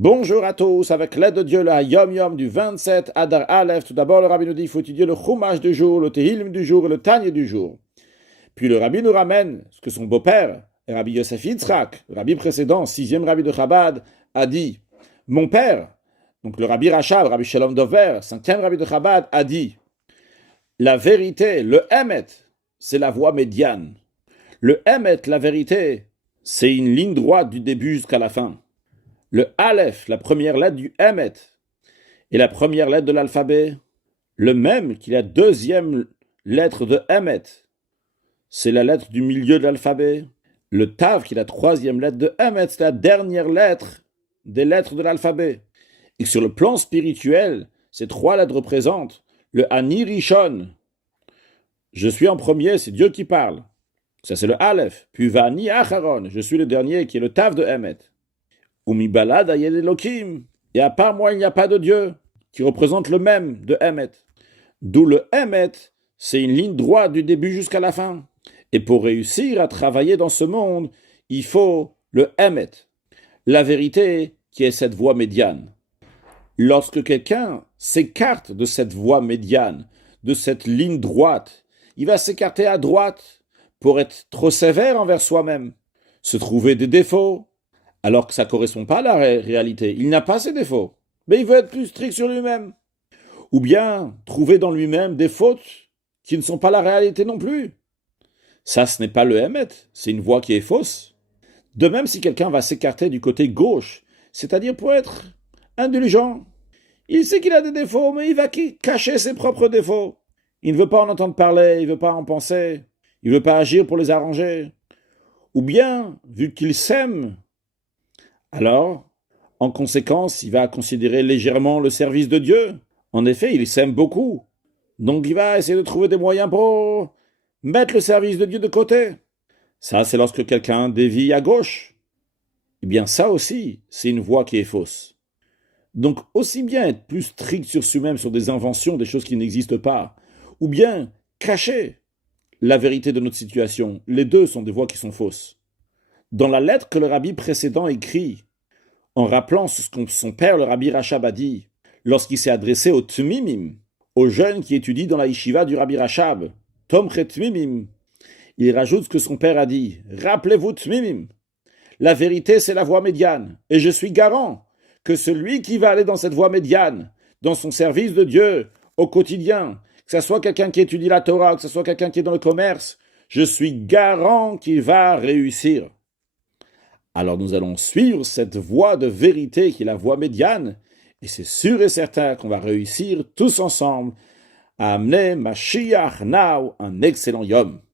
Bonjour à tous, avec l'aide de Dieu, la Yom Yom du 27 Adar Aleph. Tout d'abord, le Rabbi nous dit qu'il faut étudier le Chumash du jour, le Tehillim du jour et le Tanya du jour. Puis le Rabbi nous ramène ce que son beau-père, Rabbi Yosef Yitzhak, le Rabbi précédent, sixième Rabbi de Chabad, a dit. Mon père, donc le Rabbi Rachab, Rabbi Shalom Dover, cinquième Rabbi de Chabad, a dit la vérité, le Emet, c'est la voie médiane. Le Emet, la vérité, c'est une ligne droite du début jusqu'à la fin. Le Aleph, la première lettre du Emet, et la première lettre de l'alphabet, le même qui est la deuxième lettre de Emet, c'est la lettre du milieu de l'alphabet. Le Tav, qui est la troisième lettre de Emet, c'est la dernière lettre des lettres de l'alphabet. Et sur le plan spirituel, ces trois lettres représentent le Ani Rishon. Je suis en premier, c'est Dieu qui parle. Ça, c'est le Aleph. Puis Vani Acharon, je suis le dernier, qui est le Tav de Emet. Umibalad ayel Elokim. Et à part moi, il n'y a pas de Dieu, qui représente le même de Emet. D'où le Emet, c'est une ligne droite du début jusqu'à la fin. Et pour réussir à travailler dans ce monde, il faut le Emet, la vérité qui est cette voie médiane. Lorsque quelqu'un s'écarte de cette voie médiane, de cette ligne droite, il va s'écarter à droite pour être trop sévère envers soi-même, se trouver des défauts, alors que ça ne correspond pas à la réalité. Il n'a pas ces défauts, mais il veut être plus strict sur lui-même. Ou bien trouver dans lui-même des fautes qui ne sont pas la réalité non plus. Ça, ce n'est pas le Emet, c'est une voie qui est fausse. De même, si quelqu'un va s'écarter du côté gauche, c'est-à-dire pour être indulgent, il sait qu'il a des défauts, mais il va cacher ses propres défauts. Il ne veut pas en entendre parler, il ne veut pas en penser, il ne veut pas agir pour les arranger. Ou bien, vu qu'il s'aime, alors, en conséquence, il va considérer légèrement le service de Dieu. En effet, il s'aime beaucoup. Donc il va essayer de trouver des moyens pour mettre le service de Dieu de côté. Ça, c'est lorsque quelqu'un dévie à gauche. Eh bien, ça aussi, c'est une voie qui est fausse. Donc, aussi bien être plus strict sur soi-même, sur des inventions, des choses qui n'existent pas, ou bien cacher la vérité de notre situation. Les deux sont des voies qui sont fausses. Dans la lettre que le rabbi précédent écrit, en rappelant ce que son père, le rabbi Rachab, a dit, lorsqu'il s'est adressé aux Tmimim, aux jeunes qui étudient dans la yeshiva du rabbi Rachab, Tomche Tmimim, il rajoute ce que son père a dit. Rappelez-vous Tmimim, la vérité c'est la voie médiane, et je suis garant que celui qui va aller dans cette voie médiane, dans son service de Dieu, au quotidien, que ce soit quelqu'un qui étudie la Torah, que ce soit quelqu'un qui est dans le commerce, je suis garant qu'il va réussir. Alors nous allons suivre cette voie de vérité qui est la voie médiane, et c'est sûr et certain qu'on va réussir tous ensemble à amener Mashiach Now un excellent Yom.